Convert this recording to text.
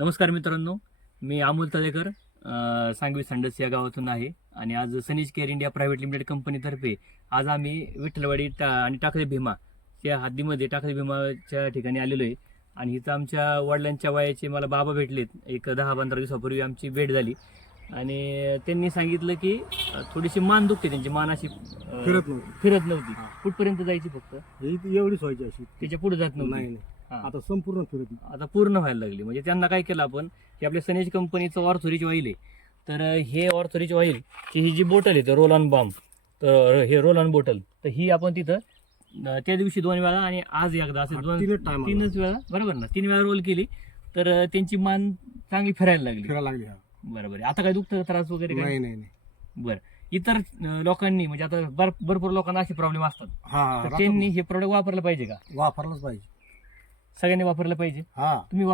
नमस्कार मित्रांनो मी अमोल तळेकर सांगवी संडस या गावातून आहे. आणि आज Sunny's care India private limited कंपनीतर्फे आज आम्ही विठ्ठलवाडी टा आणि टाकळी भीमा या हद्दीमध्ये टाकळी भीमाच्या ठिकाणी आलेलो आहे. आणि इथं आमच्या वडिलांच्या वयाचे मला बाबा भेटलेत. एक दहा पंधरा दिवसापूर्वी आमची भेट झाली. आणि त्यांनी सांगितलं की थोडीशी मान दुखते त्यांची मान अशी अ, फिरत नव्हती. फिरत नव्हती. कुठपर्यंत जायची फक्त? ही एवढीच व्हायची अशी. त्याच्या पुढे जात नाही नव्हती नाही. हा. आता संपूर्ण फिरत. आता पूर्ण व्हायला लागली. म्हणजे त्यांना काय केलं आपण की आपल्या सनेज कंपनीचं ऑर्थोरीच ऑइल आहे. तर हे ऑर्थोरीच ऑइल ची ही जी बोटल आहे रोल ऑन बॉम्ब तर हे रोल ऑन बोटल तर ही आपण तिथं अं, त्या दिवशी दोन वेळा आणि आज एकदा असे दोन तीनच time आला. तीनच वेळा बरोबर ना? तीन वेळा रोल केली. तर अं, त्यांची मान चांगली फिरायला लागली. फिरायला लागली हा. बरोबर आहे. आता काय दुखतं त्रास वगैरे काय? नाही नाही नाही. बरं. इतर अं, लोकांनी म्हणजे आता भर- भरपूर लोकांना असे प्रॉब्लेम असतात. हा हा तर राहतो त्यांनी ना. हे प्रोडक्ट वापरलं पाहिजे का? वापरलंच पाहिजे. सगळ्यांनी वापरलं पाहिजे. हा. तुम्ही